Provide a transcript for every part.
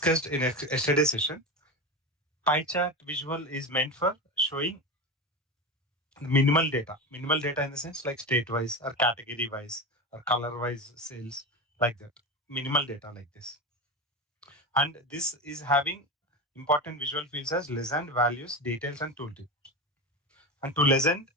discussed in yesterday's session, pie chart visual is meant for showing minimal data. Minimal data in the sense like state wise or category wise or color wise sales, like that. Minimal data like this. And this is having important visual fields as legend, values, details, and tooltips. And to legend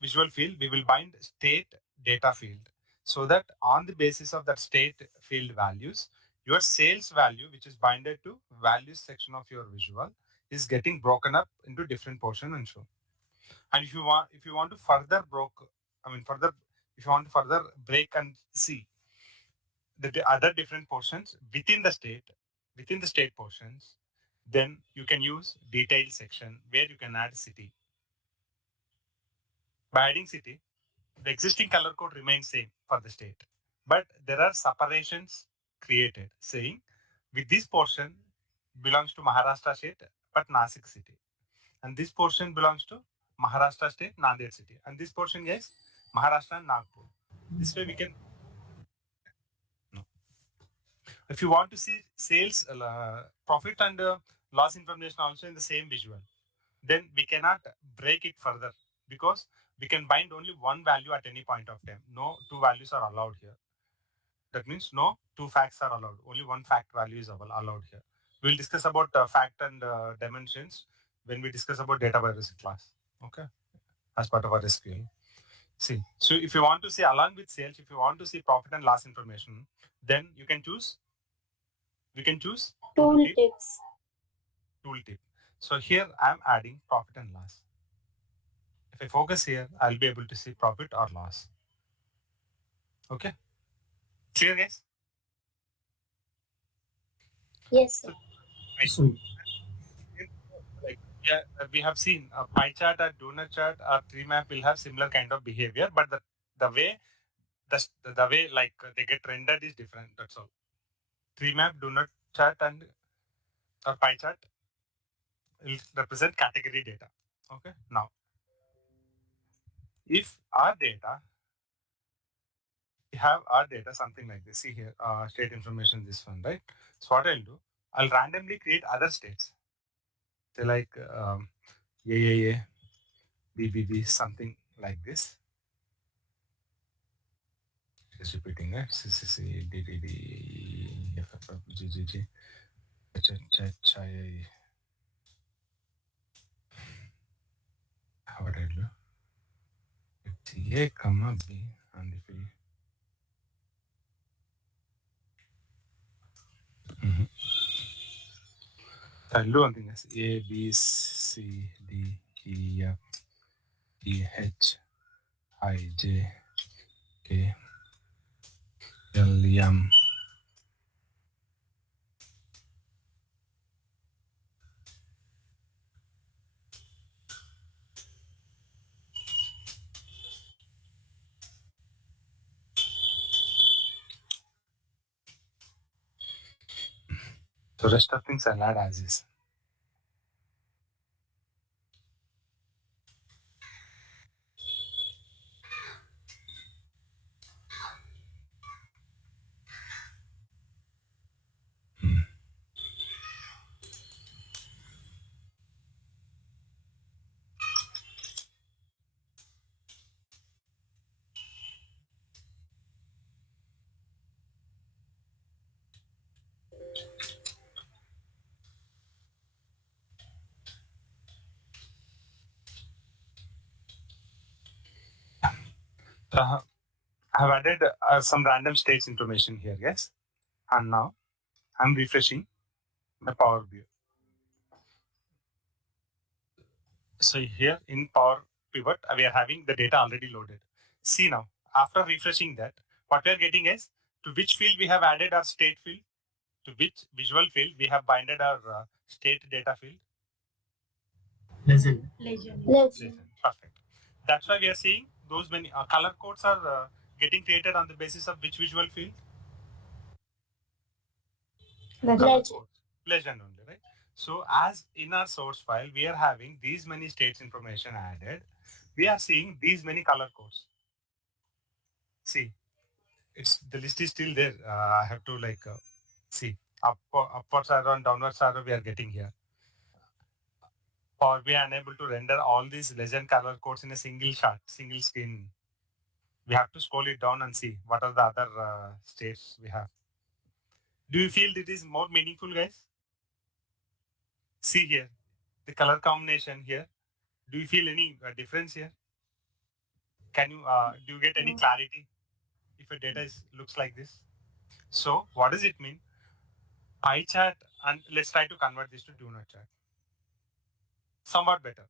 visual field, we will bind state data field so that on the basis of that state field values, your sales value, which is binded to values section of your visual, is getting broken up into different portion and shown. And if you want to further further, if you want to further break and see the other different portions within the state portions, then you can use detail section where you can add city. By adding city, the existing color code remains same for the state, but there are separations created saying with this portion belongs to Maharashtra state but Nasik city, and this portion belongs to Maharashtra state Nanded city, and this portion is Maharashtra and Nagpur. This way we can. No. If you want to see sales profit and loss information also in the same visual, then we cannot break it further because we can bind only one value at any point of time. No two values are allowed here. That means no two facts are allowed. Only one fact value is allowed here. We'll discuss about fact and dimensions when we discuss about data biology class. Okay, as part of our SQL. See, so if you want to see along with sales, if you want to see profit and loss information, then you can choose. We can choose Tooltips. tooltip. So here I'm adding profit and loss. If I focus here, I'll be able to see profit or loss. Okay, clear, guys? Yes, So sir. I So, like yeah, we have seen a pie chart, a donut chart, or TreeMap will have similar kind of behavior, but the way the way like they get rendered is different. That's all. TreeMap, donut chart, and or pie chart will represent category data. Okay. Now, if our data, we have our data something like this. See here, state information, this one, right? So what I'll do, I'll randomly create other states. Say like A, B, something like this. Just repeating it. C, C, C, D, D, D, F, F, F, G, G, G, H, H, H, I, what I'll do? It's A, comma, B, and if we, I'll do one thing as A, B, C, D, E, F, G, H, I, J, K, L, M. So rest of things I'll add as is. Uh, I've added some random states information here, yes? And now I'm refreshing my Power View. So here in Power Pivot, we are having the data already loaded. See now, after refreshing that, what we are getting is to which field we have added our state field, to which visual field we have binded our state data field. legend. Legend. Perfect. That's why we are seeing those many color codes are getting created on the basis of which visual field? Color Legend. codes. Legend only, right? So as in our source file, we are having these many states information added. We are seeing these many color codes. See, it's the list is still there. I have to see. upwards arrow and downwards arrow we are getting here. Or we are unable to render all these legend color codes in a single shot, single screen. We have to scroll it down and see what are the other states we have. Do you feel it is more meaningful, guys? See here, the color combination here. Do you feel any difference here? Can you do you get any clarity if your data looks like this? So what does it mean? Pie chart, and let's try to convert this to donut chart. Somewhat better.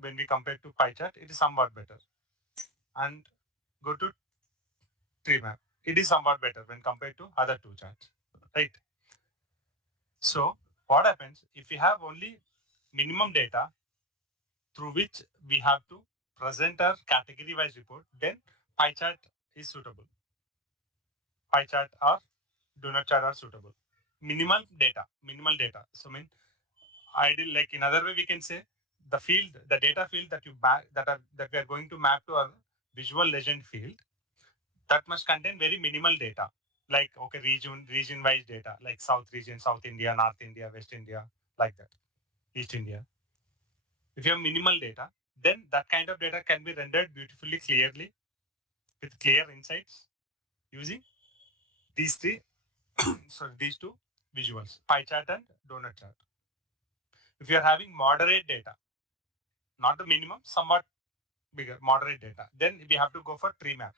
When we compare to pie chart, it is somewhat better. And go to TreeMap. It is somewhat better when compared to other two charts, right? So what happens if we have only minimum data through which we have to present our category-wise report, then pie chart is suitable. Pie chart or donut chart are suitable. Minimal data. So, ideal, like in other way, we can say the data field that that we are going to map to our visual legend field, that must contain very minimal data, like okay, region-wise data, like South region, South India, North India, West India, like that, East India. If you have minimal data, then that kind of data can be rendered beautifully, clearly, with clear insights using these these two visuals, pie chart and donut chart. If you are having moderate data, not the minimum, somewhat bigger, moderate data, then we have to go for TreeMap.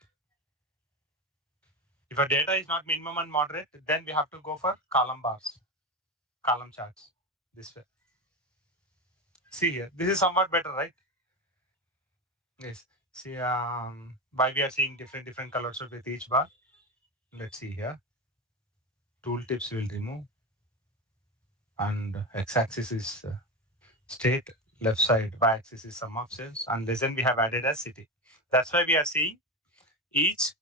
If our data is not minimum and moderate, then we have to go for column bars, column charts, this way. See here, this is somewhat better, right? Yes. See, why we are seeing different colors with each bar. Let's see here. Tooltips will remove, and x-axis is state, left side y-axis is sum of cells, and legend we have added as city. That's why we are seeing each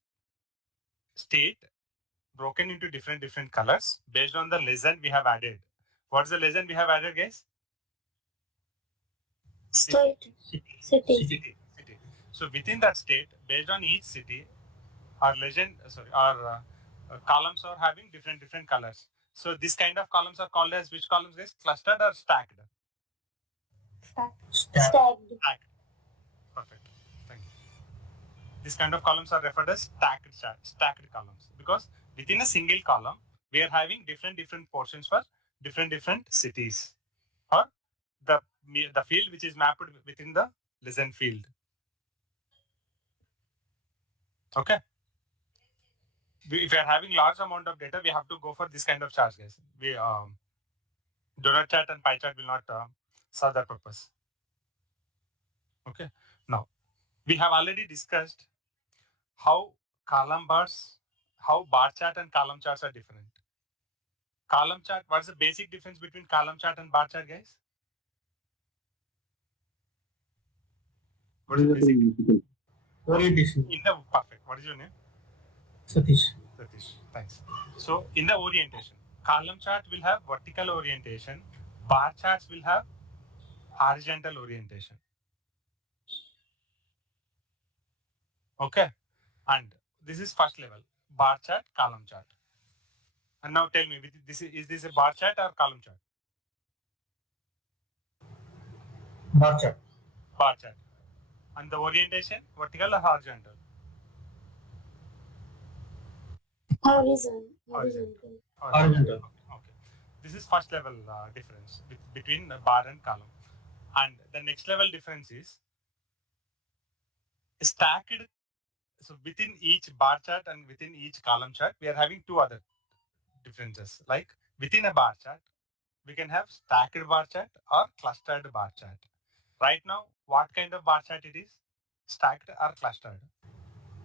state broken into different colors based on the legend we have added. What's the legend we have added, guys? State. City. City. So within that state, based on each city, our columns are having different colors. So this kind of columns are called as which columns, guys? Clustered or stacked? Stacked. Stacked. Perfect. Thank you. This kind of columns are referred as stacked columns, because within a single column we are having different portions for different cities, or the field which is mapped within the legend field. Okay. If we are having large amount of data, we have to go for this kind of charts, guys. We donut chart and pie chart will not serve that purpose. Okay. Now we have already discussed how how bar chart and column charts are different. Column chart, what's the basic difference between column chart and bar chart, guys? What is the basic? Orientation. Perfect. What is your name? Satish. Satish. Thanks. So in the orientation, column chart will have vertical orientation, bar charts will have horizontal orientation. Okay. And this is first level, bar chart, column chart. And now tell me, is this a bar chart or column chart? Bar chart. Bar chart. And the orientation, vertical or horizontal? Horizontal. Horizontal. Okay. This is first level difference between bar and column. And the next level difference is stacked. So within each bar chart and within each column chart, we are having two other differences. Like within a bar chart, we can have stacked bar chart or clustered bar chart. Right now, what kind of bar chart it is? Stacked or clustered?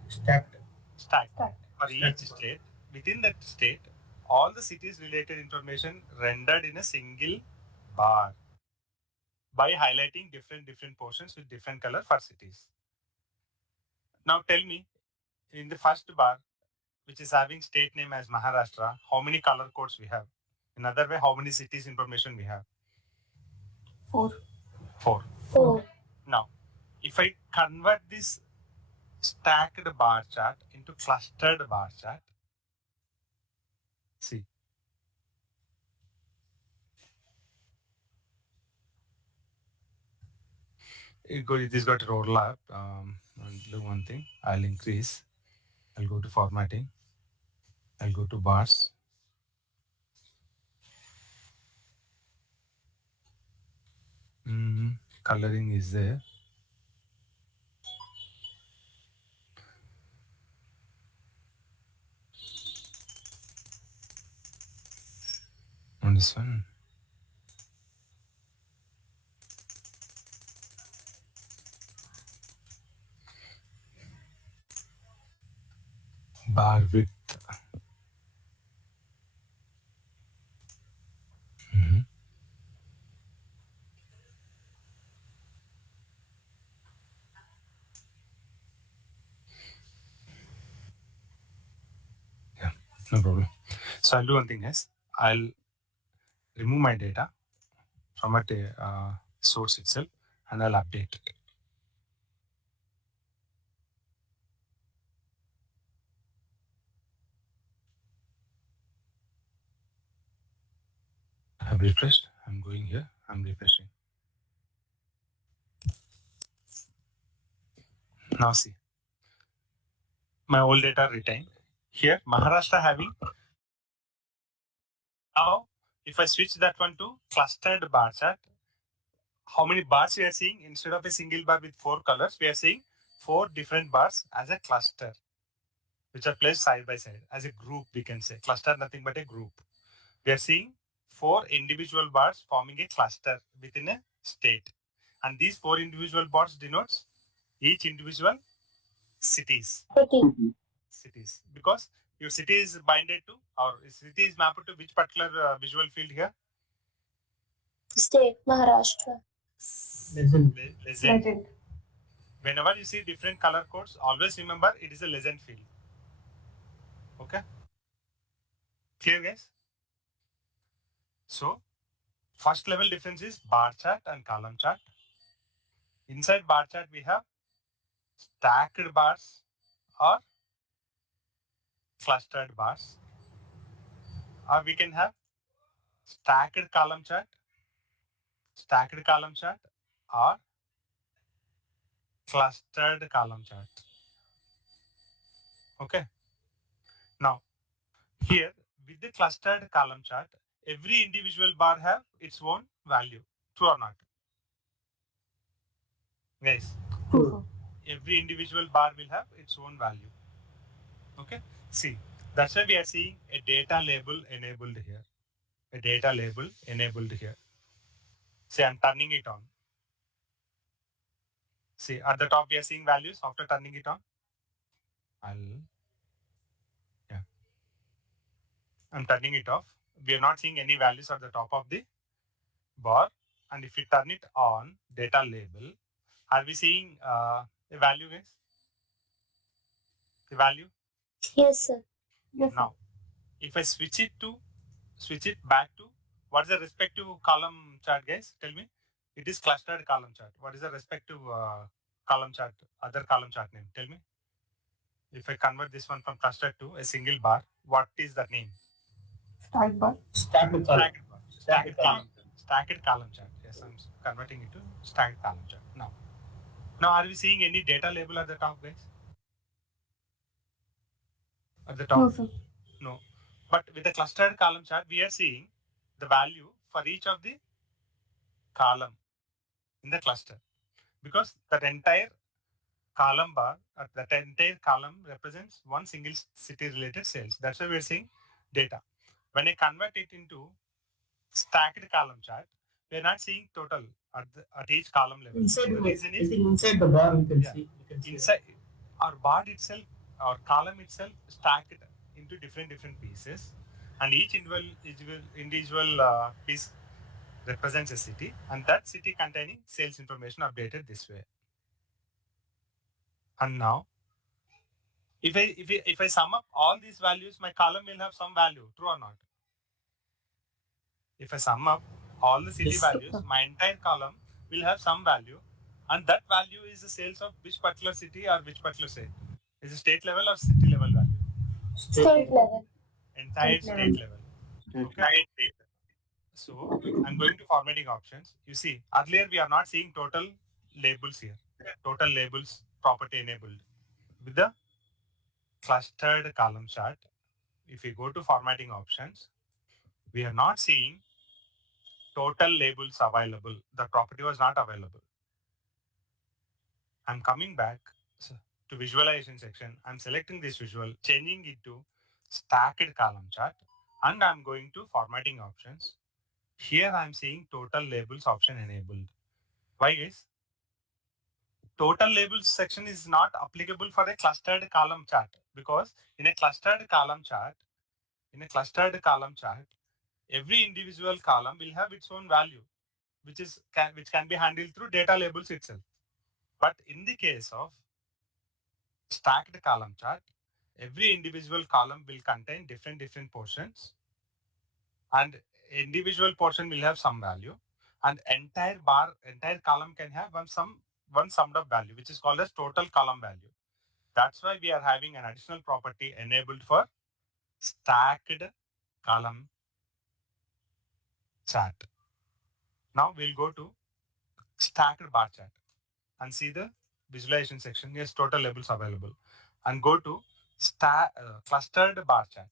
Stacked. Stacked. For each state, within that state, all the cities related information rendered in a single bar by highlighting different portions with different color for cities. Now tell me, in the first bar, which is having state name as Maharashtra, how many color codes we have? In other way, how many cities information we have? 4. 4. 4. Now, if I convert this stacked bar chart into clustered bar chart, see, This got to overlap. I'll do one thing. I'll increase. I'll go to formatting. I'll go to bars. Coloring is there. On this one. Bar width. Mhm. Yeah, no problem. So I'll do one thing, guys. I'll remove my data from a source itself and I'll update. I've refreshed. I'm going here. I'm refreshing. Now see, my old data retained. Here, Maharashtra having. Now, if I switch that one to clustered bar chart, how many bars we are seeing? Instead of a single bar with 4 colors, we are seeing 4 different bars as a cluster, which are placed side by side as a group. We can say cluster, nothing but a group. We are seeing 4 individual bars forming a cluster within a state, and these 4 individual bars denotes each individual cities. Cities, because your city is binded to, or city is mapped to which particular visual field here? State Maharashtra. Legend. Whenever you see different color codes, always remember it is a legend field. Okay? Clear, guys? So, first level difference is bar chart and column chart. Inside bar chart, we have stacked bars or clustered bars. Or we can have stacked column chart, or clustered column chart. Okay? Now, here, with the clustered column chart, every individual bar have its own value. True or not? Guys, every individual bar will have its own value. Okay? See, that's why we are seeing a data label enabled here. A data label enabled here. See, I'm turning it on. See, at the top we are seeing values. After turning it on, I'm turning it off. We are not seeing any values at the top of the bar. And if we turn it on, data label, are we seeing a value, guys? The value? Yes, sir. Now, if I switch it back to, what is the respective column chart, guys? Tell me. It is clustered column chart. What is the respective column chart, other column chart name? Tell me. If I convert this one from clustered to a single bar, what is the name? Stacked bar. Stacked column chart. Yes, I'm converting it to stacked column chart. Now are we seeing any data label at the top, guys? At the top? No, sir. No. But with the clustered column chart, we are seeing the value for each of the column in the cluster, because that entire column bar, that entire column represents one single city related sales. That's why we're seeing data. When I convert it into stacked column chart, we're not seeing total at each column level. Inside, The reason I is think inside the bar we can Yeah. see. We can see inside our bar itself, our column itself stacked into different pieces, and each individual piece represents a city, and that city containing sales information updated this way. And now, if I sum up all these values, my column will have some value. True or not? If I sum up all the city Yes. values, my entire column will have some value, and that value is the sales of which particular city or which particular state. Is it state level or city level value? State level. Entire state level. Okay. So I'm going to formatting options. You see, earlier we are not seeing total labels here. Total labels property enabled with the clustered column chart. If we go to formatting options, we are not seeing total labels available. The property was not available. I'm coming back to visualization section. I'm selecting this visual, changing it to stacked column chart, and I'm going to formatting options. Here I'm seeing total labels option enabled. Why guys? Total labels section is not applicable for a clustered column chart, because in a clustered column chart, every individual column will have its own value, which can be handled through data labels itself. But in the case of stacked column chart, every individual column will contain different portions, and individual portion will have some value, and entire column can have one summed up value, which is called as total column value. That's why we are having an additional property enabled for stacked column chart. Now we'll go to stacked bar chart and see the visualization section. Yes, total labels available, and go to clustered bar chart.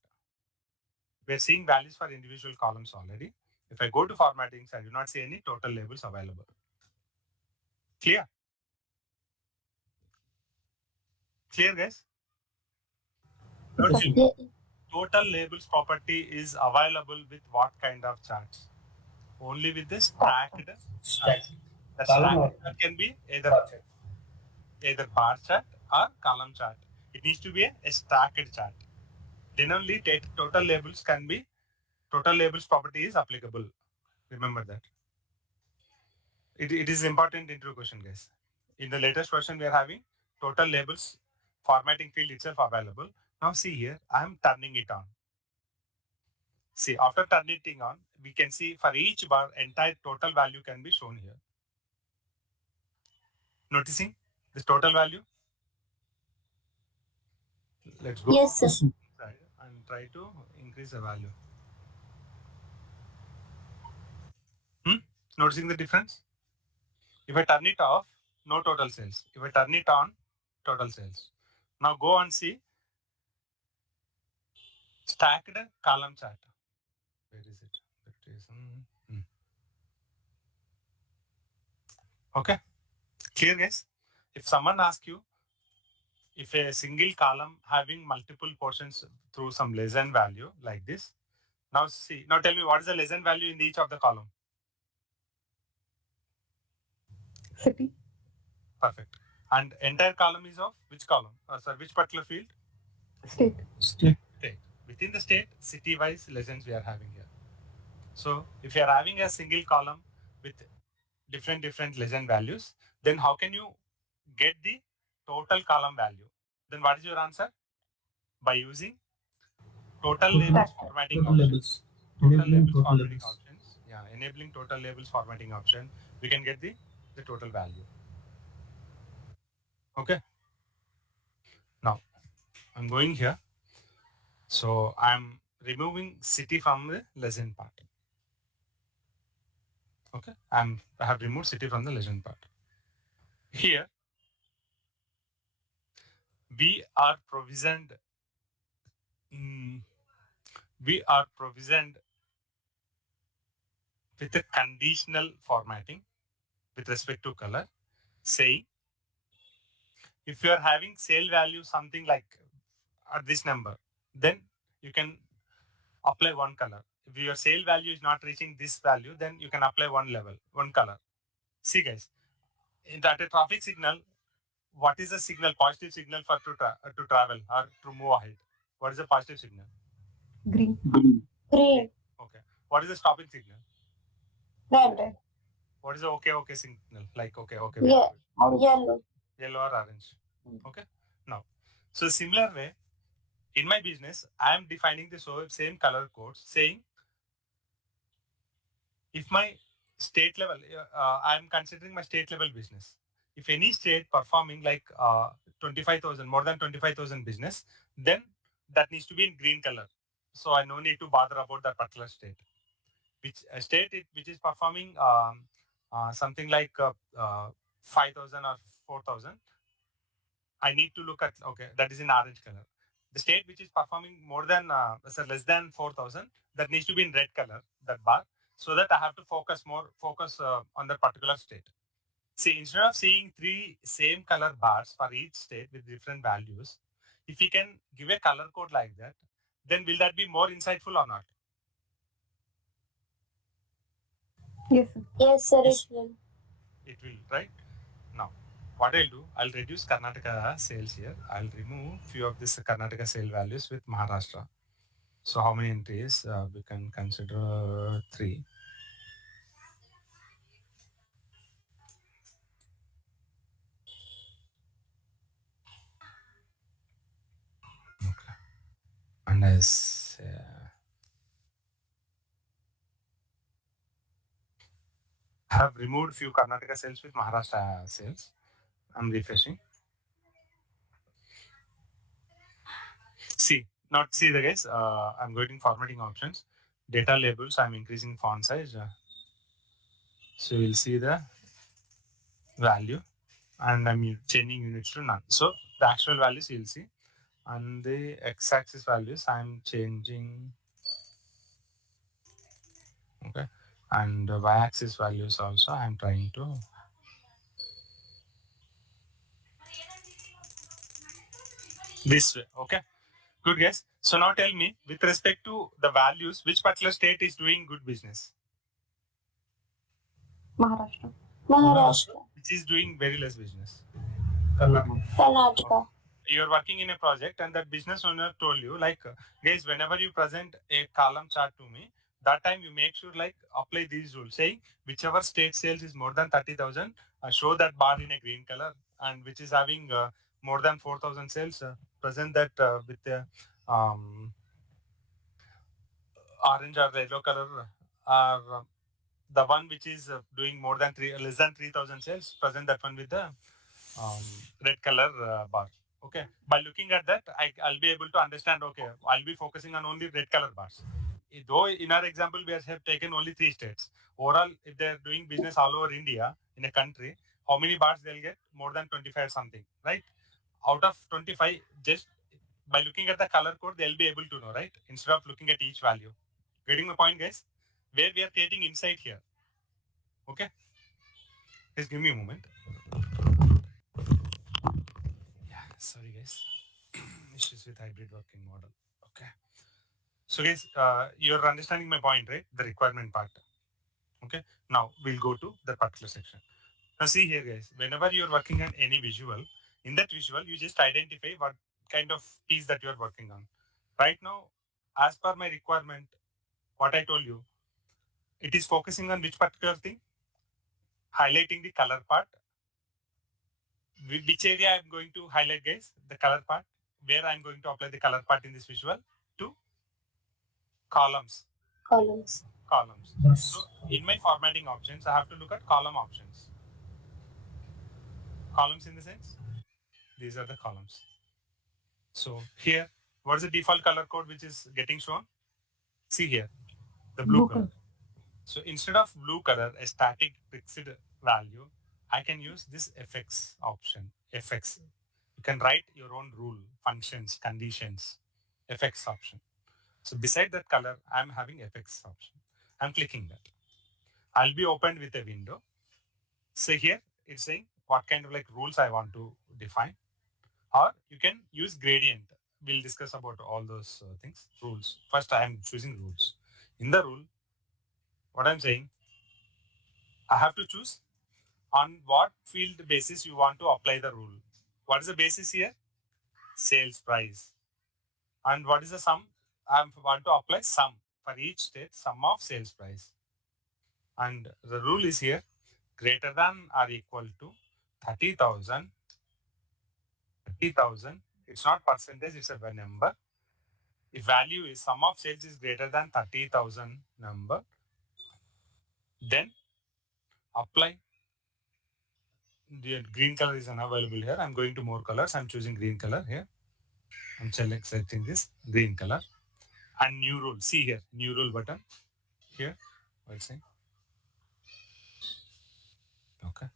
We're seeing values for individual columns already. If I go to formattings, I do not see any total labels available. Clear? Clear, guys? Total labels property is available with what kind of charts? Only with the stacked charts. The stacked chart can be either bar chart or column chart. It needs to be a stacked chart. Then only total labels property is applicable. Remember that. It is important interview question, guys. In the latest version, we are having total labels formatting field itself available. Now see here, I am turning it on. See, after turning it on, we can see for each bar, entire total value can be shown here. Noticing this total value? Let's go Yes, sir. inside and try to increase the value. Noticing the difference? If I turn it off, no total sales. If I turn it on, total sales. Now go and see stacked column chart. Where is it? It is, Okay. Clear, guys? If someone asks you if a single column having multiple portions through some Lazen value like this, now tell me what is the Lazen value in each of the column? City. Perfect. And entire column is of which column? Which particular field? State. State. Within the state, city-wise legends we are having here. So if you are having a single column with different legend values, then how can you get the total column value? Then what is your answer? By using total labels formatting options. Total labels formatting options. Yeah, enabling total labels formatting option, we can get the total value. Okay. Now I'm going here. So I'm removing city from the legend part. Okay. I have removed city from the legend part. Here we are provisioned we are provisioned with a conditional formatting with respect to color, saying if you are having sale value something like at this number, then you can apply one color. If your sale value is not reaching this value, then you can apply one color. See guys, in that a traffic signal, what is the signal, positive signal for to travel or to move ahead? What is the positive signal? Green. Green. Okay. What is the stopping signal? Red. What is the okay signal? Like okay. Yeah. Yellow. Yellow or orange. Okay. Now, so similar way, in my business, I am defining the same color codes, saying if my state level, I am considering my state level business. If any state performing like 25,000, more than 25,000 business, then that needs to be in green color. So I no need to bother about that particular state. Which is performing something like 5,000 or 4,000, I need to look at, okay, that is in orange color. The state which is performing more than, less than 4,000, that needs to be in red color, that bar, so that I have to focus on that particular state. See, instead of seeing three same color bars for each state with different values, if we can give a color code like that, then will that be more insightful or not? Yes, sir. Yes, sir, it will. It will, right? Now, what I'll do, I'll reduce Karnataka sales here. I'll remove few of this Karnataka sale values with Maharashtra. So how many entries? We can consider three. Okay. And as have removed few Karnataka sales with Maharashtra sales. I'm refreshing. See, not see the guys. I'm going to formatting options. Data labels. I'm increasing font size. So you'll see the value, and I'm changing units to none. So the actual values you'll see, and the x-axis values I'm changing. Okay, and the y-axis values also I'm trying to this way. Okay, good guys. So now tell me, with respect to the values, which particular state is doing good business? Maharashtra. Maharashtra. Which is doing very less business? Karnataka. You're working in a project and that business owner told you like, guys, whenever you present a column chart to me, that time you make sure like apply these rules saying whichever state sales is more than 30,000, show that bar in a green color, and which is having more than 4,000 sales, present that with the um, orange or the yellow color, or the one which is doing more than less than 3,000 sales, present that one with the red color bar. Okay. By looking at that, I'll be able to understand, okay, I'll be focusing on only red color bars. Though in our example, we have taken only three states. Overall, if they're doing business all over India in a country, how many bars they'll get? More than 25 something, right? Out of 25, just by looking at the color code, they'll be able to know, right? Instead of looking at each value. Getting my point, guys? Where we are creating insight here. Okay? Just give me a moment. Yeah, sorry, guys. Issues with hybrid working model. Okay. So, guys, you're understanding my point, right? The requirement part. Okay. Now we'll go to the particular section. Now, see here, guys. Whenever you're working on any visual, in that visual, you just identify what kind of piece that you're working on. Right now, as per my requirement, what I told you, it is focusing on which particular thing, highlighting the color part. Which area I'm going to highlight, guys? The color part. Where I'm going to apply the color part in this visual? To columns. Columns. Columns. So in my formatting options, I have to look at column options. Columns in the sense, these are the columns. So here, what is the default color code which is getting shown? See here, the blue color. So instead of blue color, a static fixed value, I can use this fx option. Fx. You can write your own rule, functions, conditions, fx option. So beside that color, I'm having fx option. I'm clicking that. I'll be opened with a window. So here it's saying what kind of like rules I want to define, or you can use gradient. We'll discuss about all those things. Rules. First, I am choosing rules. In the rule, what I'm saying, I have to choose on what field basis you want to apply the rule. What is the basis here? Sales price. And what is the sum? I want to apply sum for each state, sum of sales price. And the rule is here greater than or equal to 30,000. 30,000. It's not percentage, it's a number. If value is sum of sales is greater than 30,000 number, then apply. The green color is unavailable here. I'm going to more colors. I'm choosing green color here. I'm selecting this green color and new rule. See here, new rule button here. I'll say okay.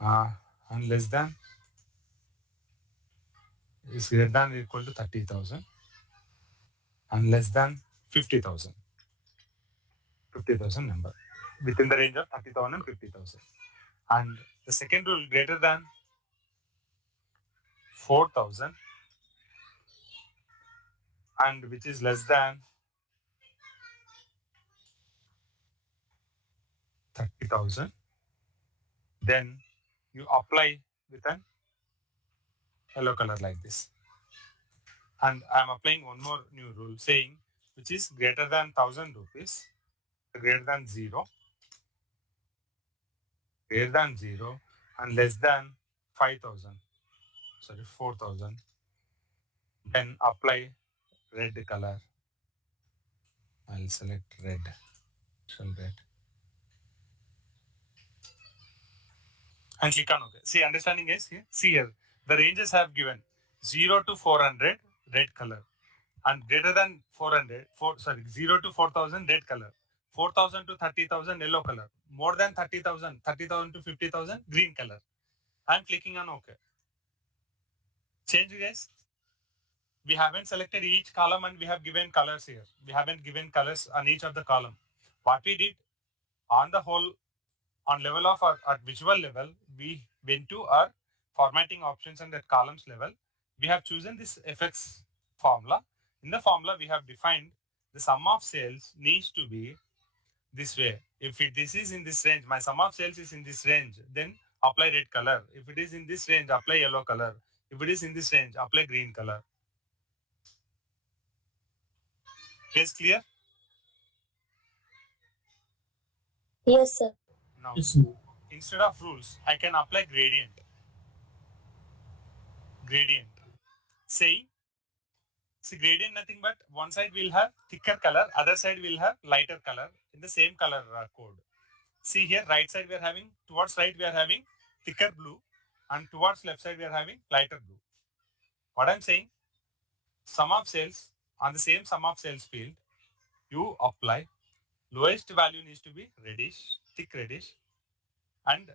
and less than is greater than or equal to 30,000 and less than 50,000. 50,000 number within the range of 30,000 and 50,000. And the second rule greater than 4,000 and which is less than 30,000, then you apply with an yellow color like this. And I'm applying one more new rule saying which is greater than 1,000 rupees, greater than 0, and less than 5,000, sorry, 4,000, then apply red color. I'll select red, red. And click on OK. See, understanding is here. See here, the ranges have given 0 to 400, red color, and greater than 400, 0 to 4,000, red color, 4,000 to 30,000, yellow color, more than 30,000, 30,000 to 50,000, green color. I'm clicking on OK. Change, guys. We haven't selected each column and we have given colors here. We haven't given colors on each of the column. What we did on the whole, on level of our at visual level, we went to our formatting options and at columns level. We have chosen this FX formula. In the formula, we have defined the sum of sales needs to be this way. If this is in this range, my sum of sales is in this range, then apply red color. If it is in this range, apply yellow color. If it is in this range, apply green color. Is clear? Yes, sir. Now, instead of rules, I can apply gradient. Gradient. Saying, see, gradient nothing but one side will have thicker color, other side will have lighter color in the same color code. See here, right side we are having, towards right we are having thicker blue, and towards left side we are having lighter blue. What I'm saying, sum of sales on the same sum of sales field, you apply lowest value needs to be reddish, thick reddish, and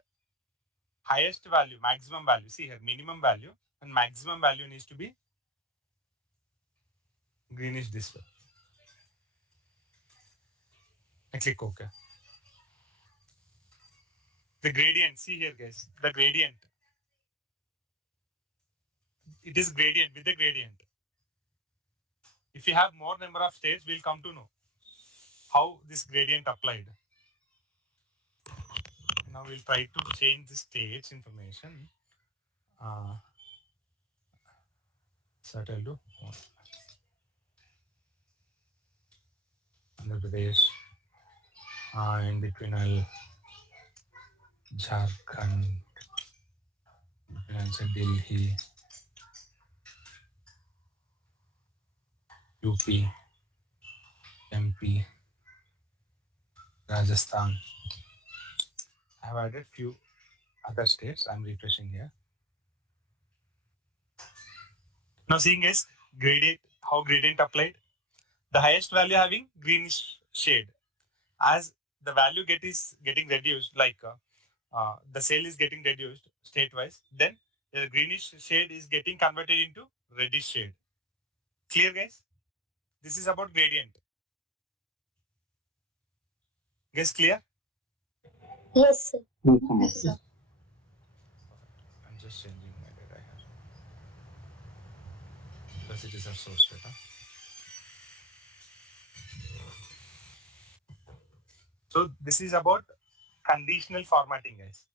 highest value, maximum value. See here, minimum value and maximum value needs to be greenish this way. I click OK. The gradient, see here guys, the gradient. It is gradient with the gradient. If you have more number of states, we'll come to know how this gradient applied. Now we'll try to change the states information. So I'll do Andhra Pradesh. In between I'll Jharkhand, and say Delhi, UP, MP, Rajasthan. I have added few other states. I'm refreshing here. Now seeing guys, gradient, how gradient applied. The highest value having greenish shade. As the value getting reduced, like the sale is getting reduced state-wise, then the greenish shade is getting converted into reddish shade. Clear, guys? This is about gradient. Guys, clear? Yes, sir. Yes, sir. I'm just changing my data here because it is a source data. So this is about conditional formatting, guys.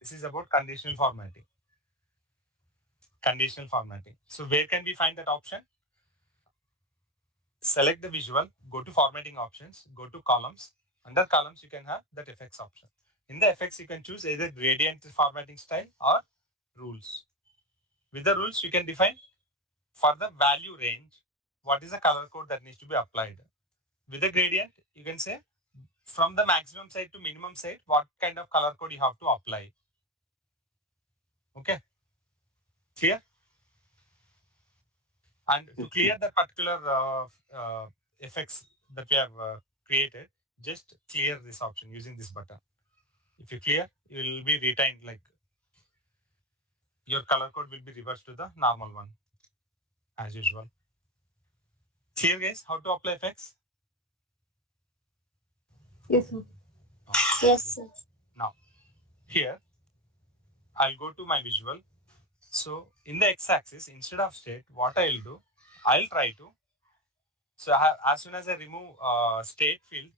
This is about conditional formatting. Conditional formatting. So where can we find that option? Select the visual, go to formatting options, go to columns. Under columns, you can have that effects option. In the effects, you can choose either gradient formatting style or rules. With the rules, you can define for the value range, what is the color code that needs to be applied. With the gradient, you can say from the maximum side to minimum side, what kind of color code you have to apply. Okay. Clear? And to clear that particular effects that we have created, just clear this option using this button. If you clear, you will be retained like your color code will be reversed to the normal one as usual. Clear guys how to apply effects? Yes, sir. Yes, sir. Now here I'll go to my visual. So in the x-axis, instead of state, what I'll do, I'll try to. So as soon as I remove state field,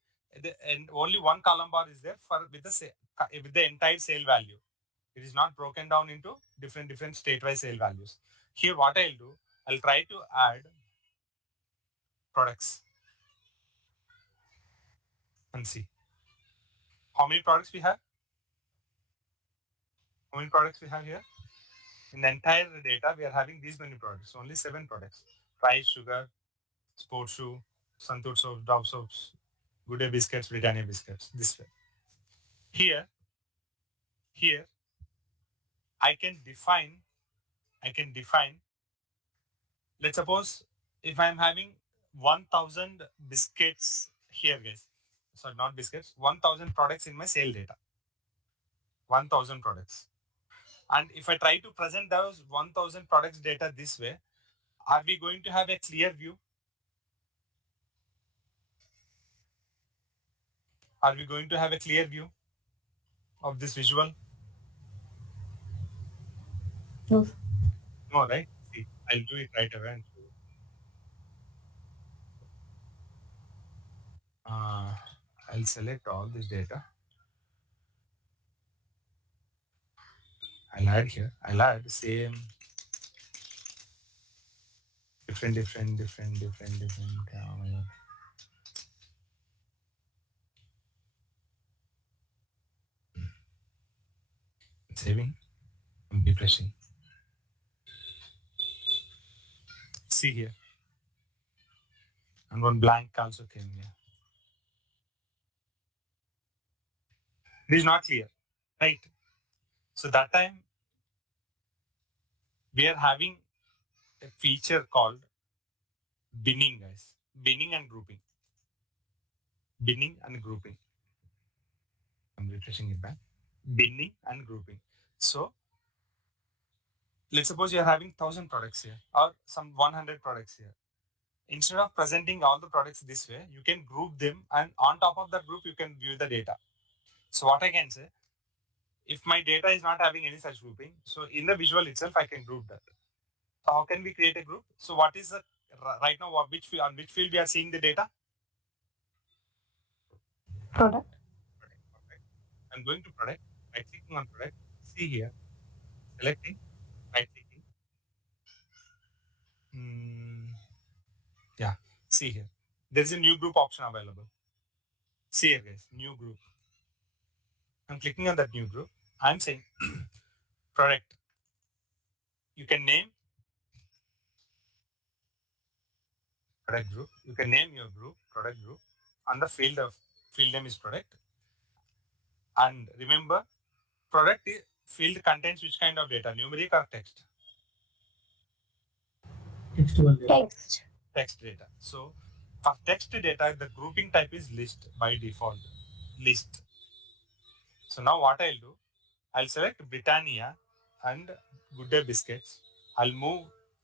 and only one column bar is there for with the entire sale value. It is not broken down into different state-wise sale values. Here, what I'll do, I'll try to add products and see how many products we have. How many products we have here? In the entire data, we are having these many products. Only 7 products: rice, sugar, sports shoe, Santur soaps, Dove soaps, Good Day biscuits, Britannia biscuits. This way. Here, here, I can define. I can define. Let's suppose if I'm having 1,000 biscuits here, guys. Sorry, not biscuits. 1,000 products in my sale data. 1,000 products. And if I try to present those 1,000 products data this way, are we going to have a clear view? Are we going to have a clear view of this visual? No, sir. No, right? See, I'll do it right away. And show you. I'll select all this data. I'll add here. I'll add same different. Saving. I'm refreshing. See here. And one blank also came here. It is not clear, right? So that time we are having a feature called binning, guys. Binning and grouping. Binning and grouping. I'm refreshing it back. Binning and grouping. So let's suppose you're having 1,000 products here or some 100 products here. Instead of presenting all the products this way, you can group them, and on top of that group, you can view the data. So what I can say, if my data is not having any such grouping, so in the visual itself, I can group that. So how can we create a group? So what is the right now? On which field we are seeing the data? Product. Product. I'm going to product. Right clicking on product. See here. Selecting. Right clicking. Yeah. See here. There is a new group option available. See here, guys. New group. I'm clicking on that new group. I'm saying product. You can name product group. You can name your group product group, and the field name is product. And remember, field contains which kind of data, numeric or text? Text. Text data. So for text data, the grouping type is list by default. List. So now what I'll do, I'll select Britannia and Good Day biscuits. I'll move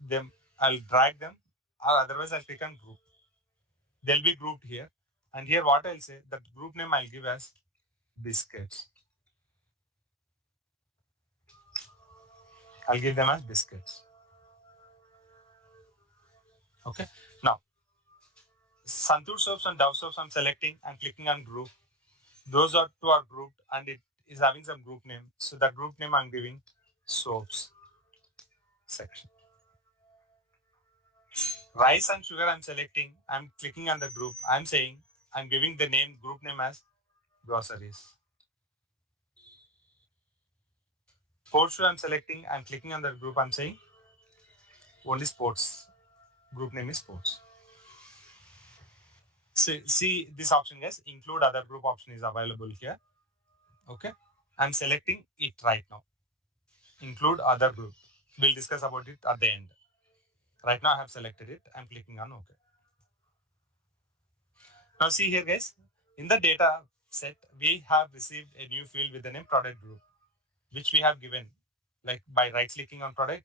them, I'll drag them, or otherwise I'll click on group. They'll be grouped here. And here what I'll say, that group name I'll give as biscuits. I'll give them as biscuits. Okay. Now, Santur soaps and Dove soaps I'm selecting and clicking on group. Those are two are grouped and it is having some group name. So the group name I'm giving soaps section. Rice and sugar I'm selecting. I'm clicking on the group. I'm saying I'm giving the group name as groceries. Sports shoe I'm selecting. I'm clicking on the group. I'm saying only sports. Group name is sports. So see this option, guys. Include other group option is available here. Okay. I'm selecting it right now. Include other group. We'll discuss about it at the end. Right now I have selected it. I'm clicking on OK. Now see here, guys. In the data set, we have received a new field with the name product group, which we have given. Like by right clicking on product,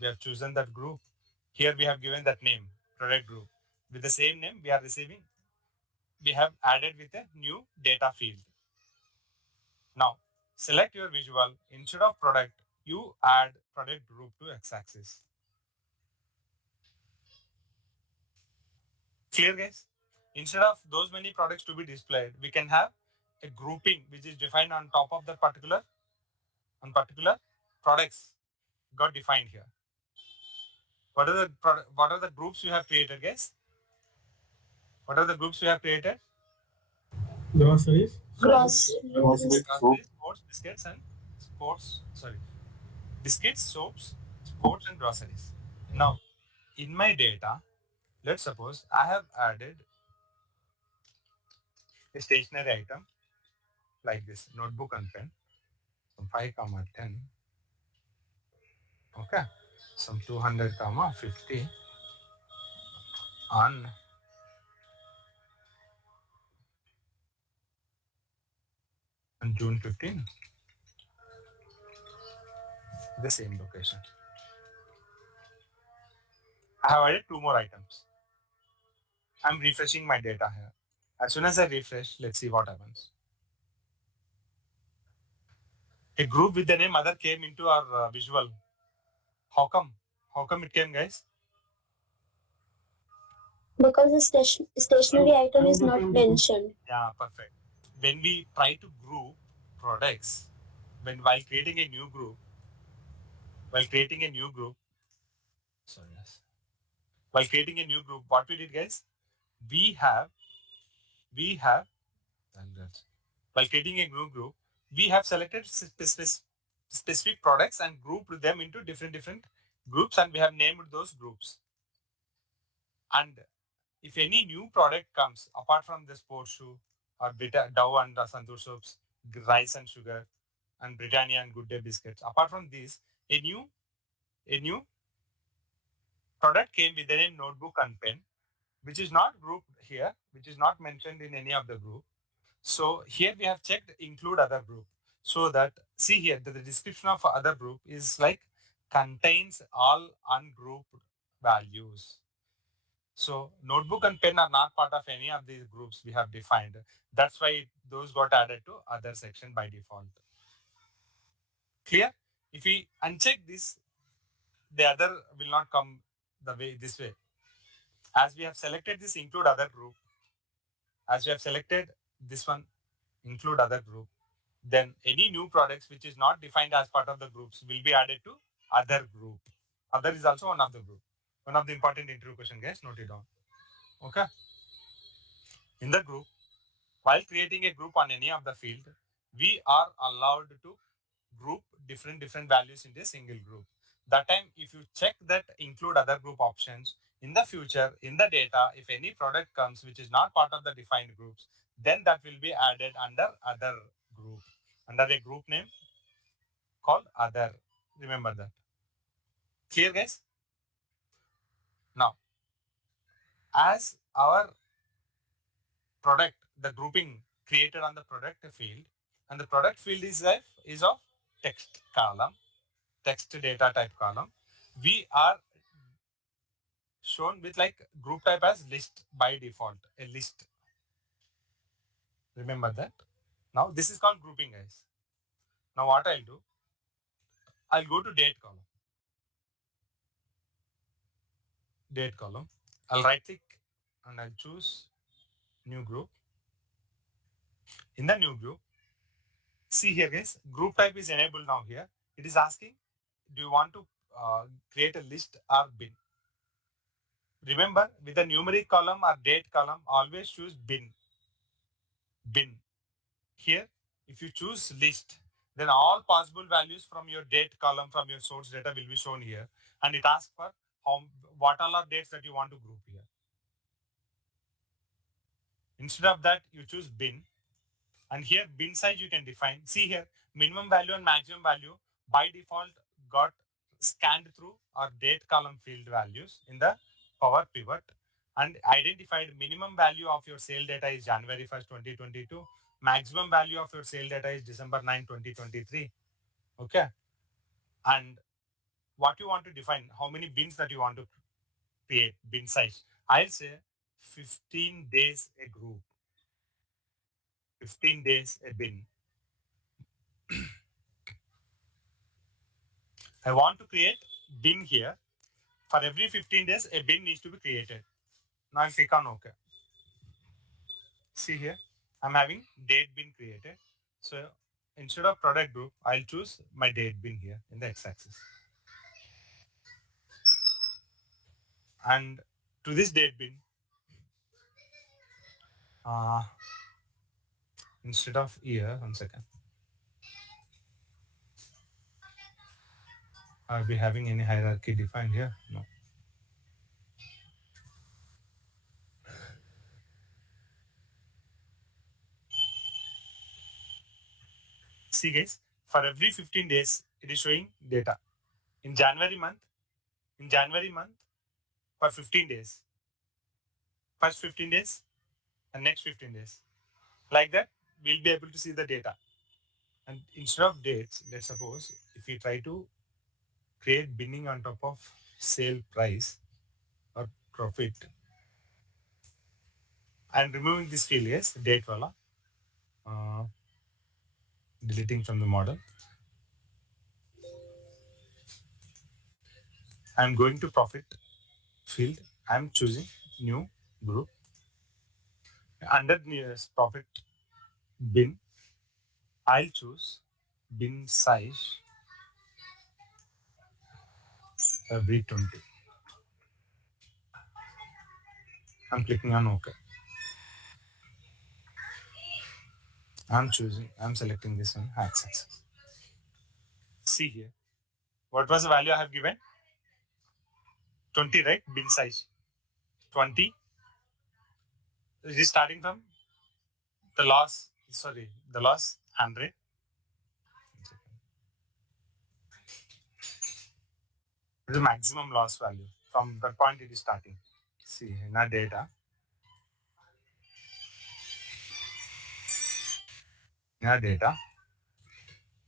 we have chosen that group. Here we have given that name, product group. With the same name, we are receiving, we have added with a new data field. Now, select your visual. Instead of product, you add product group to x-axis. Clear, guys? Instead of those many products to be displayed, we can have a grouping which is defined on top of that particular products got defined here. What are the what are the groups you have created, guys? What are the groups you have created? Groceries. Groceries, sports, biscuits, and sports. Sorry, biscuits, soaps, sports, and groceries. Now, in my data, let's suppose I have added a stationary item like this notebook and pen, some 5 comma 10, okay, some 200 comma 50 on June 15, the same location. I have added 2 more items. I'm refreshing my data here. As soon as I refresh, let's see what happens. A group with the name other came into our visual. How come? How come it came, guys? Because the stationary item is not mentioned. Yeah, perfect. When we try to group products, while creating a new group, sorry, yes. While creating a new group, what we did, guys? We have, we have, while creating a new group, we have selected specific products and grouped them into different groups, and we have named those groups. And if any new product comes apart from the sports shoe or Dow and Santosh soaps, rice and sugar, and Britannia and Good Day biscuits, apart from these, a new product came with the name notebook and pen, which is not grouped here, which is not mentioned in any of the group. So here we have checked include other group, so that see here that the description of other group is like contains all ungrouped values. So notebook and pen are not part of any of these groups we have defined. That's why those got added to other section by default. Clear? If we uncheck this, the other will not come the way this way. As we have selected this include other group, as we have selected this one include other group, then any new products which is not defined as part of the groups will be added to other group. Other is also one of the group. One of the important interview question, guys, note it down. Okay. In the group, while creating a group on any of the field, we are allowed to group different values into a single group. That time, if you check that include other group options, in the future, in the data, if any product comes which is not part of the defined groups, then that will be added under other group, under a group name called other. Remember that. Clear, guys? Now, as our product, the grouping created on the product field, and the product field is of text column, text data type column. We are shown with like group type as list by default, a list. Remember that. Now this is called grouping, guys. Now what I'll do, I'll go to date column. Date column. I'll right click and I'll choose new group. In the new group, see here, guys, group type is enabled now here. It is asking, do you want to create a list or bin? Remember, with the numeric column or date column, always choose bin. Bin. Here, if you choose list, then all possible values from your date column from your source data will be shown here. And it asks for what all are dates that you want to group here. Instead of that, you choose bin. And here, bin size you can define. See here, minimum value and maximum value by default got scanned through our date column field values in the Power Pivot and identified minimum value of your sale data is January 1st, 2022. Maximum value of your sale data is December 9, 2023. Okay. and what you want to define, how many bins that you want to create, bin size. I'll say 15 days a group, 15 days a bin. I want to create bin here. For every 15 days, a bin needs to be created. Now I'll click on OK. See here, I'm having date bin created. So instead of product group, I'll choose my date bin here in the x-axis. And to this date bin, instead of year, 1 second, are we having any hierarchy defined here? No. See guys, for every 15 days, it is showing data. In January month, for 15 days, first 15 days and next 15 days. Like that, we'll be able to see the data. And instead of dates, let's suppose if we try to create binning on top of sale price or profit, and removing this field, yes, date wala, deleting from the model. I'm going to profit field. I'm choosing new group. Under nearest profit bin, I'll choose bin size every 20. I'm clicking on OK. I'm selecting this one, access. See here. What was the value I have given? 20, right? Bin size. 20. It is starting from the loss 100. The maximum loss value. From that point it is starting. See in our data.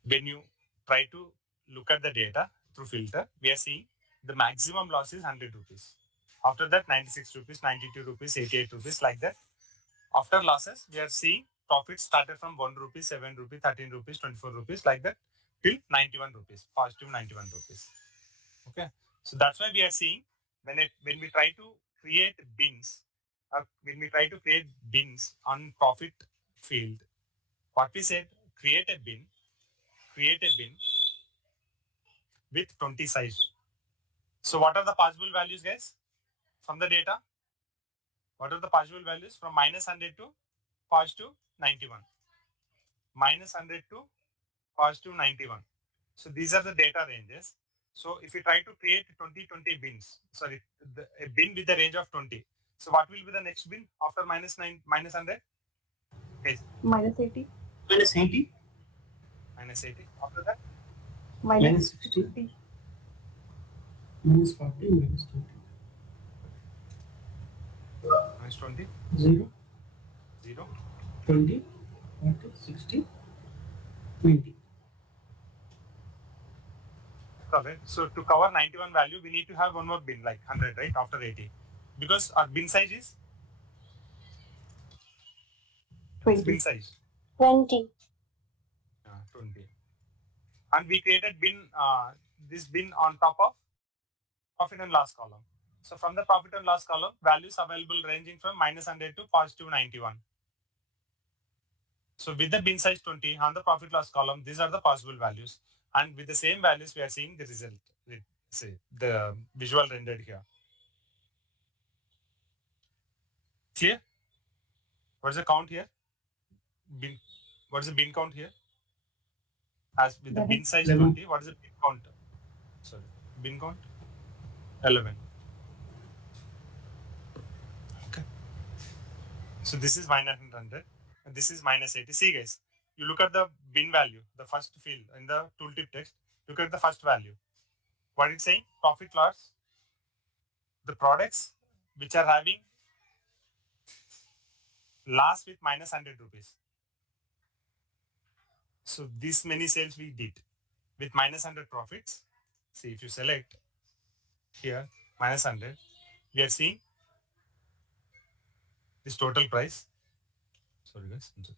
When you try to look at the data through filter, we are seeing the maximum loss is 100 rupees. After that, 96 rupees, 92 rupees, 88 rupees, like that. After losses, we are seeing profits started from 1 rupee, 7 rupees, 13 rupees, 24 rupees, like that, till 91 rupees, positive 91 rupees. Okay. So that's why we are seeing when we try to create bins, on profit field, what we said, create a bin with 20 size. So what are the possible values, guys, from the data? What are the possible values from minus 100 to positive 91? Minus 100 to positive 91. So these are the data ranges. So if you try to create 20 bins, a bin with the range of 20. So what will be the next bin after minus 100? Yes. Minus 80. Minus 80. Minus 80. After that, Minus 60. 50. Minus 40. Minus 20. minus 20, 0. 0. 20. 40. 60. 20. Correct. So to cover 91 value, we need to have one more bin like 100, right? After 80. Because our bin size is 20. bin size. 20. 20. And we created this bin on top of profit and loss column. So from the profit and loss column, values available ranging from minus 100 to positive 91. So with the bin size 20 on the profit loss column, these are the possible values. And with the same values, we are seeing the result. See the visual rendered here. Clear? What is the count here? Bin. What is the bin count here? As with the bin size 11. 20, what is the bin count? Sorry, bin count 11. Okay. So this is minus 100 and this is minus 80. See guys, you look at the bin value, the first field in the tooltip text. Look at the first value. What it's saying? Profit loss. The products which are having loss with minus 100 rupees. So this many sales we did with minus 100 profits. See, if you select here minus 100, we are seeing this total price. Sorry guys. I'm sorry.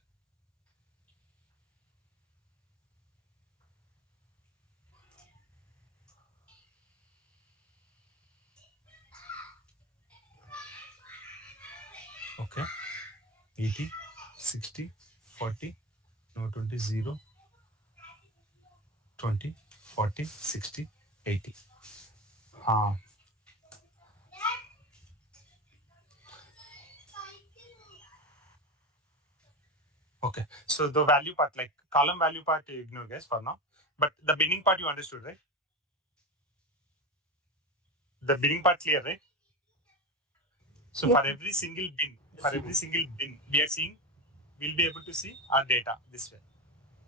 Okay. 80, 60, 40, no 20, 0, 20, 40, 60, 80. Okay. So the value part, like column value part, you ignore guys for now. But the beginning part you understood, right? The beginning part clear, right? So Yes, for sir. every single bin, we are seeing, we'll be able to see our data this way.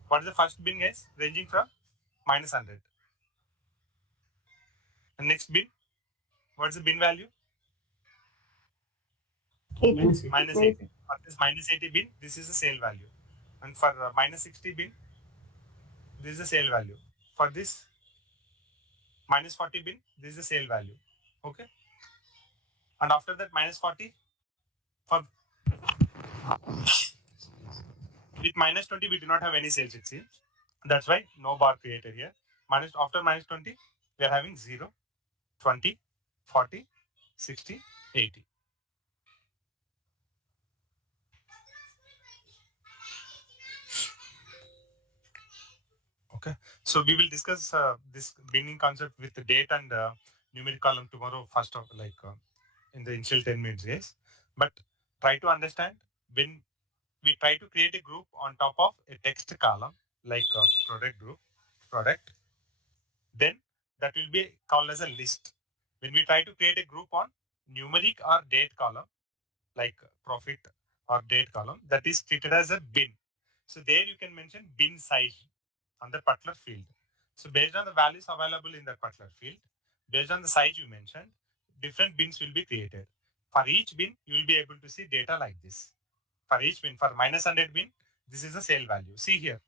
What is the first bin, guys? Ranging from minus 100. And next bin, what's the bin value? 80. Minus 80. Minus Minus 80. For this minus 80 bin, this is the sale value. And for minus 60 bin, this is the sale value. For this minus 40 bin, this is the sale value. Okay. And after that minus 40, for with minus 20, we do not have any sales, it seems. That's why no bar created here. After minus 20, we are having 0, 20, 40, 60, 80. Okay. So we will discuss this binning concept with the date and numeric column tomorrow, first of in the initial 10 minutes, yes. But try to understand when we try to create a group on top of a text column, like a product group, product, then that will be called as a list. When we try to create a group on numeric or date column, like profit or date column, that is treated as a bin. So there you can mention bin size on the particular field. So based on the values available in that particular field, based on the size you mentioned, different bins will be created. For each bin, you will be able to see data like this. For each bin, for minus 100 bin, this is the sale value. See here,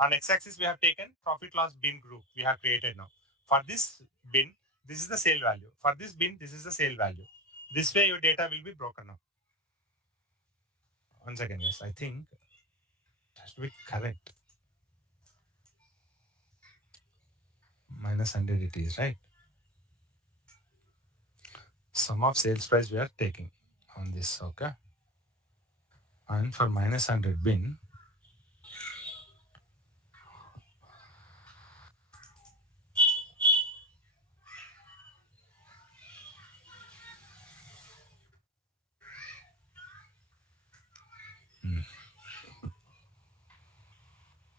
on x-axis we have taken profit loss bin group we have created now. For this bin, this is the sale value. For this bin, this is the sale value. This way your data will be broken up. Once again, yes, I think it has to be correct. Minus 100 it is, right? Sum of sales price we are taking on this, okay? And for minus 100 bin,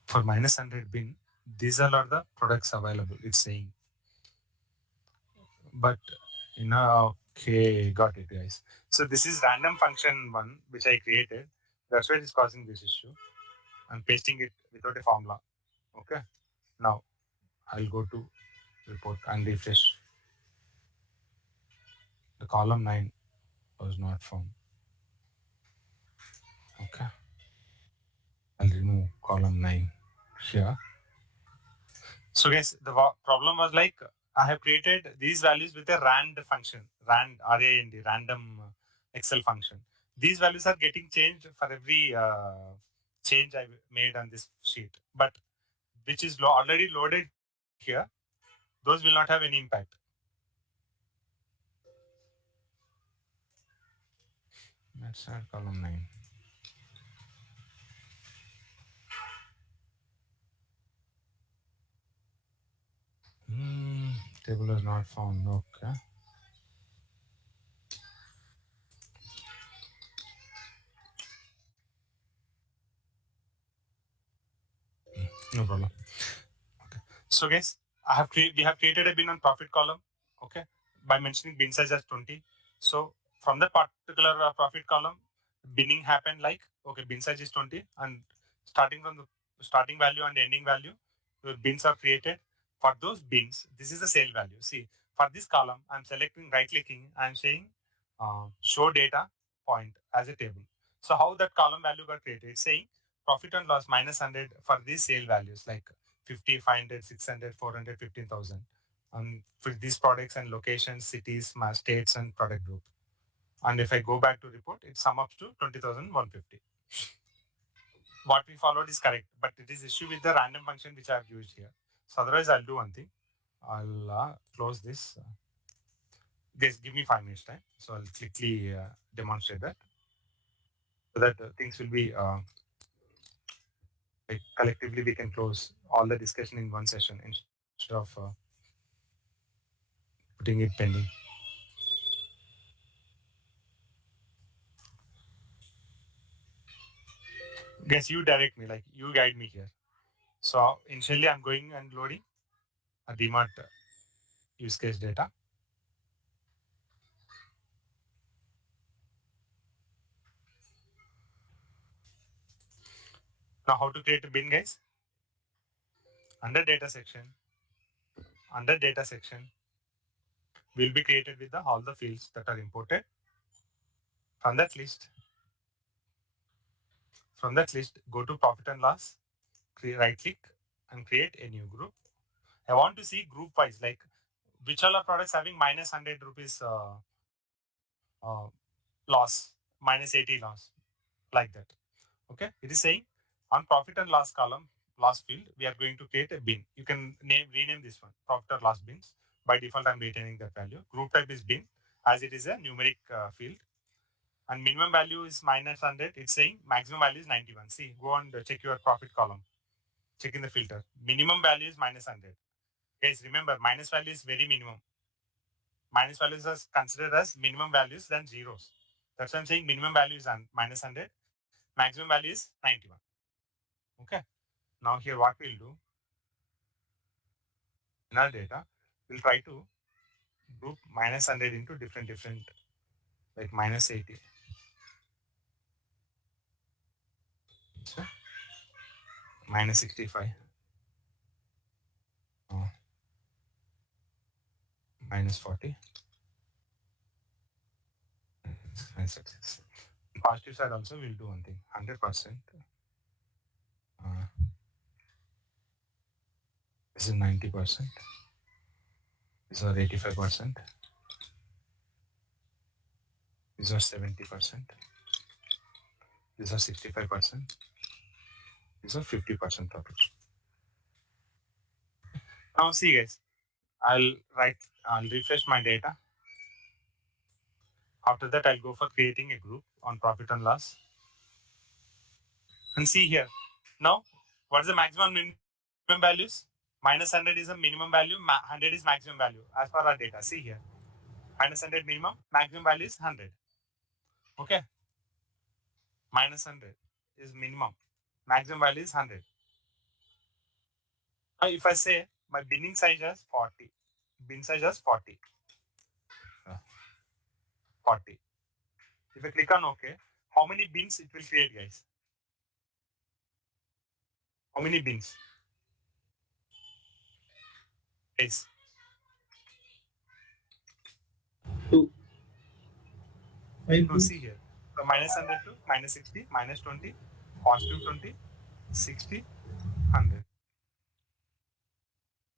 for minus 100 bin, these all are the products available, it's saying. But okay, got it, guys. So this is random function one which I created. That's why it is causing this issue. I'm pasting it without a formula. Okay. Now I'll go to report and refresh. The column 9 was not found. Okay. I'll remove column 9 here. So guys, the problem was like I have created these values with a rand function, RAND, random Excel function. These values are getting changed for every change I made on this sheet, but which is already loaded here, those will not have any impact. Let's add column 9. Table is not found. Okay. No problem. Okay. So guys, we have created a bin on profit column. Okay. By mentioning bin size as 20. So from that particular profit column, binning happened like, okay, bin size is 20 and starting from the starting value and ending value, the bins are created. For those bins, this is the sale value. See, for this column, I'm selecting right clicking, I'm saying show data point as a table. So how that column value got created? It's saying profit and loss minus 100 for these sale values like 50, 500, 600, 400, 15,000. for these products and locations, cities, states, and product group. And if I go back to report, it sum up to 20,150. What we followed is correct, but it is issue with the random function which I have used here. So otherwise, I'll do one thing. I'll close this. Guys, give me 5 minutes time. So I'll quickly demonstrate that, so that things will be like collectively we can close all the discussion in one session instead of putting it pending. Guys, you direct me, like you guide me here. So initially, I'm going and loading a DMART use case data. Now, how to create a bin, guys? Under data section, will be created with all the fields that are imported. From that list, go to profit and loss, right click and create a new group. I want to see group wise, like which all are products having minus 100 rupees loss, minus 80 loss, like that. Okay, it is saying on profit and loss column, loss field, we are going to create a bin. You can rename this one profit or loss bins. By default, I'm retaining that value. Group type is bin, as it is a numeric field. And minimum value is minus 100. It's saying maximum value is 91. See, go and check your profit column. Check in the filter. Minimum value is minus 100. Guys, remember, minus value is very minimum. Minus values are considered as minimum values than zeros. That's why I'm saying minimum value is minus 100. Maximum value is 91. Okay. Now here what we'll do in our data, we'll try to group minus 100 into different, like minus 80. So, minus 65. Minus 40. Minus 66. Positive side also we'll do one thing. 100%. This is 90%. These are 85%. These are 70%. These are 65%. These are 50% profits. Now see guys, I'll refresh my data. After that, I'll go for creating a group on profit and loss. And see here. Now, what is the maximum minimum values? Minus 100 is a minimum value, 100 is maximum value as per our data. See here. Minus 100 minimum, maximum value is 100. Okay. Minus 100 is minimum. Maximum value is 100. Now, if I say my binning size is 40, bin size is 40. 40. If I click on OK, how many bins it will create, guys? How many bins? Guys, 2. 5. no, see here. From minus 100 to minus 60, minus 20, positive 20, 60, 100.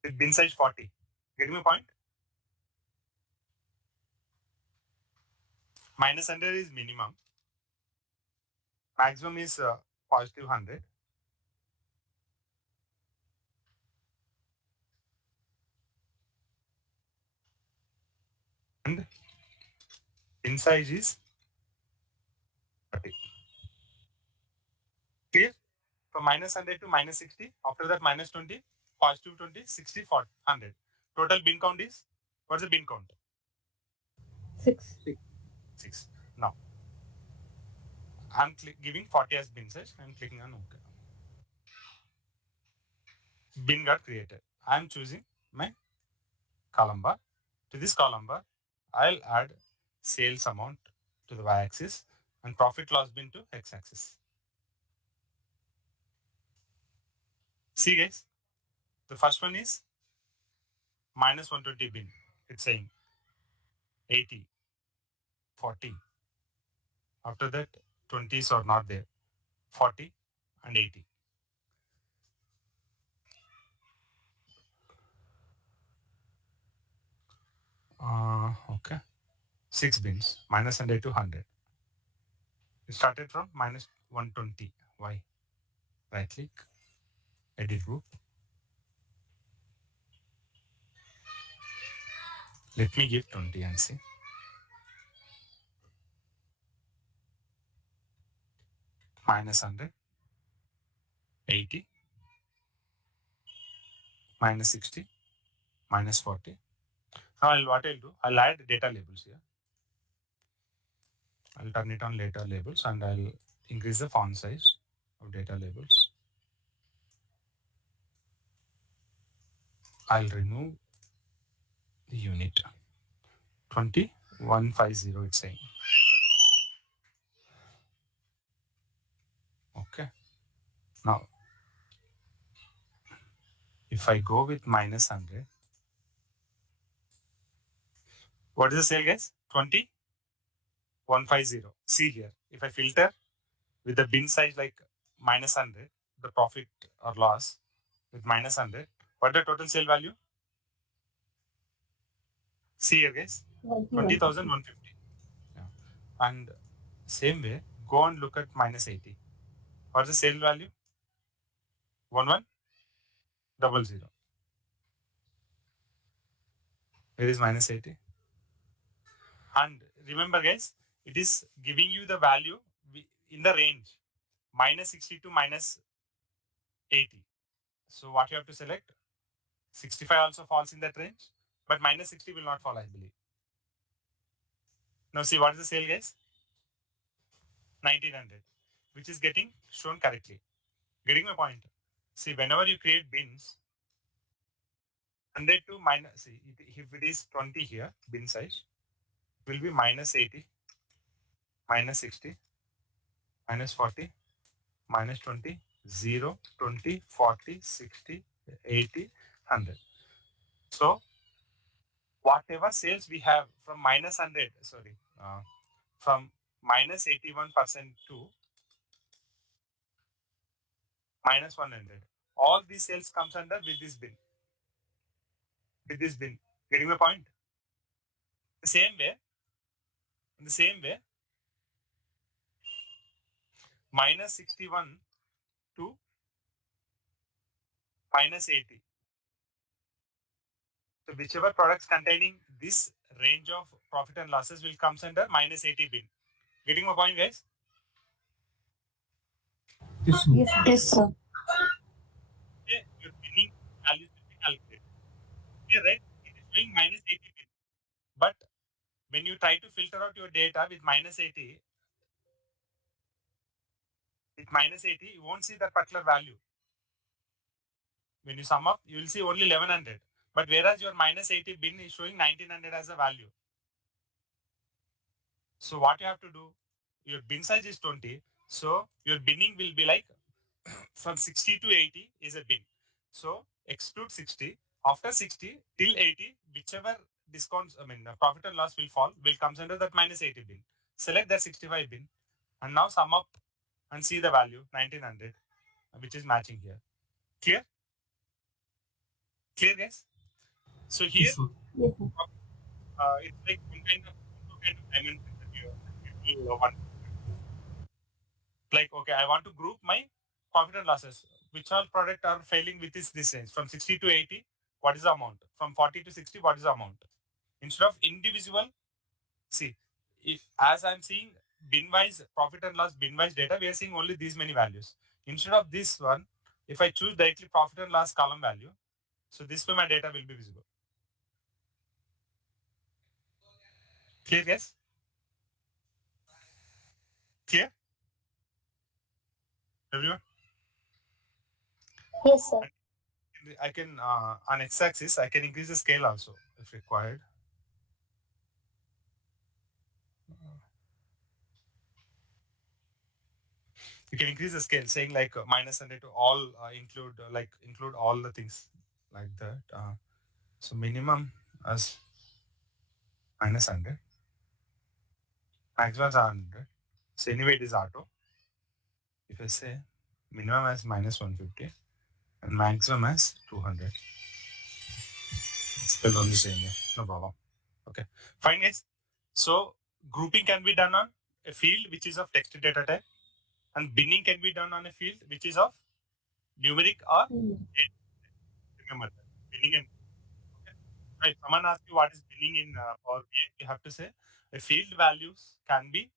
With bin size 40. Getting my point? Minus 100 is minimum. Maximum is positive 100. And bin size is 40. Clear? From minus 100 to minus 60. After that, minus 20, positive 20, 60, 40, 100. Total bin count is, what's the bin count? 6. 6. Now, I'm giving 40 as bin size. I'm clicking on OK. Bin got created. I'm choosing my column bar. To this column bar, I'll add sales amount to the y-axis and profit loss bin to x-axis. See guys, the first one is minus 120 bin. It's saying 80, 40. After that, 20s are not there. 40 and 80. Okay. 6 bins, minus 100 to 100. It started from minus 120. Why? Right click, edit group. Let me give 20 and see. Minus 100, 80, minus 60, minus 40. Now what I'll do, I'll add data labels here. I'll turn it on later labels and I'll increase the font size of data labels. I'll remove the unit. 20150 it's saying. Okay. Now, if I go with minus 100, what is the sale, guys? 20150. See here, if I filter with the bin size like minus 100, the profit or loss with minus 100, what the total sale value? See here, guys, 20,150. Yeah. And same way, go and look at minus 80. What's the sale value? 1100. Where is minus 80? And remember, guys, it is giving you the value in the range minus 60 to minus 80. So what you have to select? 65 also falls in that range, but minus 60 will not fall, I believe. Now see what is the sale, guys? 1900, which is getting shown correctly. Getting my point? See, whenever you create bins, 100 to minus, see, if it is 20 here, bin size, it will be minus 80, minus 60, minus 40, minus 20, 0, 20, 40, 60, 80, 100. So whatever sales we have from minus 100, sorry, from minus 81% to minus 100, all these sales comes under with this bin. With this bin. Getting my point? The same way, in the same way, minus 61 to minus 80. So whichever products containing this range of profit and losses will comes under minus 80 bin. Getting my point, guys? Yes, sir. Yes, sir. Okay, your binning values will be calculated. Yeah, right? It is showing minus 80 bin. But when you try to filter out your data with minus 80, you won't see that particular value. When you sum up, you will see only 1100. But whereas your minus 80 bin is showing 1900 as a value. So what you have to do, your bin size is 20. So your binning will be like from 60 to 80 is a bin. So exclude 60. After 60 till 80, whichever discounts, profit and loss will comes under that minus 80 bin. Select that 65 bin and now sum up and see the value 1900, which is matching here. Clear? Clear, guys? So here, Yes, sir. Yes, sir. it's like one kind of dimension that you want. Like, okay, I want to group my profit and losses. Which all product are failing with this range from 60 to 80? What is the amount? From 40 to 60, what is the amount? Instead of individual, see, if as I'm seeing bin wise profit and loss bin wise data, we are seeing only these many values. Instead of this one, if I choose directly profit and loss column value, so this way my data will be visible. Clear, yes? Clear? Everyone? Yes, sir. I can on x-axis I can increase the scale also if required. You can increase the scale, saying like minus 100 to all include all the things like that. So minimum as minus 100, maximum as 100. So anyway, it is auto. If I say minimum as minus 150 and maximum as 200, spell on the same way, no problem. Okay, fine guys. So grouping can be done on a field which is of text data type, and binning can be done on a field which is of numeric or date. Remember that binning and okay. Right. Someone asks you what is binning in Power BI, you have to say a field values can be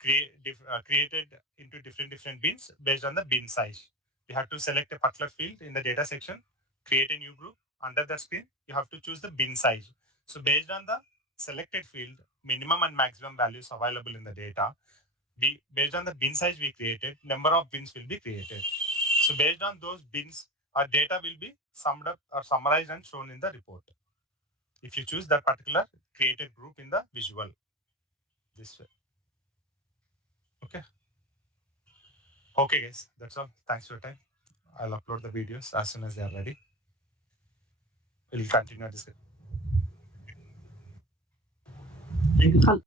created into different bins based on the bin size. You have to select a particular field in the data section, create a new group. Under that screen, you have to choose the bin size. So based on the selected field, minimum and maximum values available in the data, based on the bin size we created, number of bins will be created. So based on those bins, our data will be summed up or summarized and shown in the report. If you choose that particular created group in the visual, this way. Okay. Okay, guys, that's all. Thanks for your time. I'll upload the videos as soon as they are ready. We'll continue our discussion. Thank you.